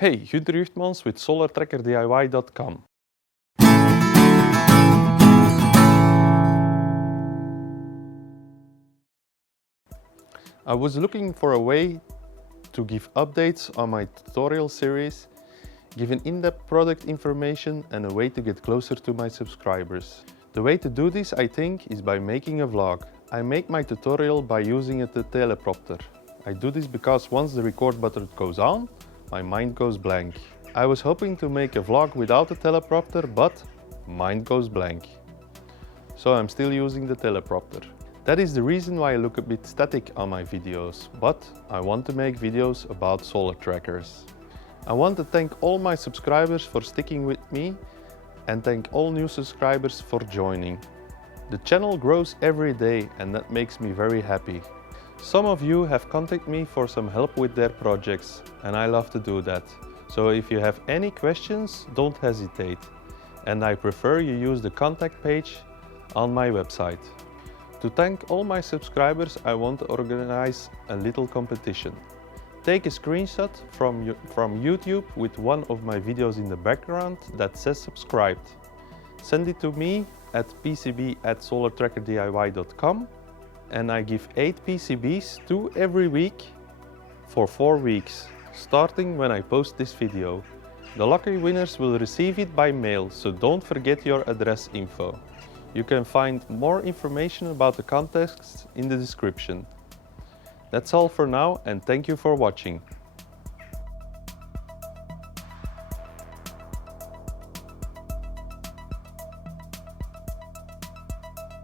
Hey, Gunther Juchtmans with Solartracker.com. I was looking for a way to give updates on my tutorial series, give an in-depth product information and a way to get closer to my subscribers. The way to do this, I think, is by making a vlog. I make my tutorial by using a teleprompter. I do this because once the record button goes on, my mind goes blank. I was hoping to make a vlog without a teleprompter, but mind goes blank. So I'm still using the teleprompter. That is the reason why I look a bit static on my videos, but I want to make videos about solar trackers. I want to thank all my subscribers for sticking with me and thank all new subscribers for joining. The channel grows every day and that makes me very happy. Some of you have contacted me for some help with their projects and I love to do that. So if you have any questions, don't hesitate. And I prefer you use the contact page on my website. To thank all my subscribers, I want to organize a little competition. Take a screenshot from YouTube with one of my videos in the background that says subscribed. Send it to me at pcb@solartrackerdiy.com and I give 8 PCBs, 2 every week for 4 weeks, starting when I post this video. The lucky winners will receive it by mail, so don't forget your address info. You can find more information about the contest in the description. That's all for now and thank you for watching.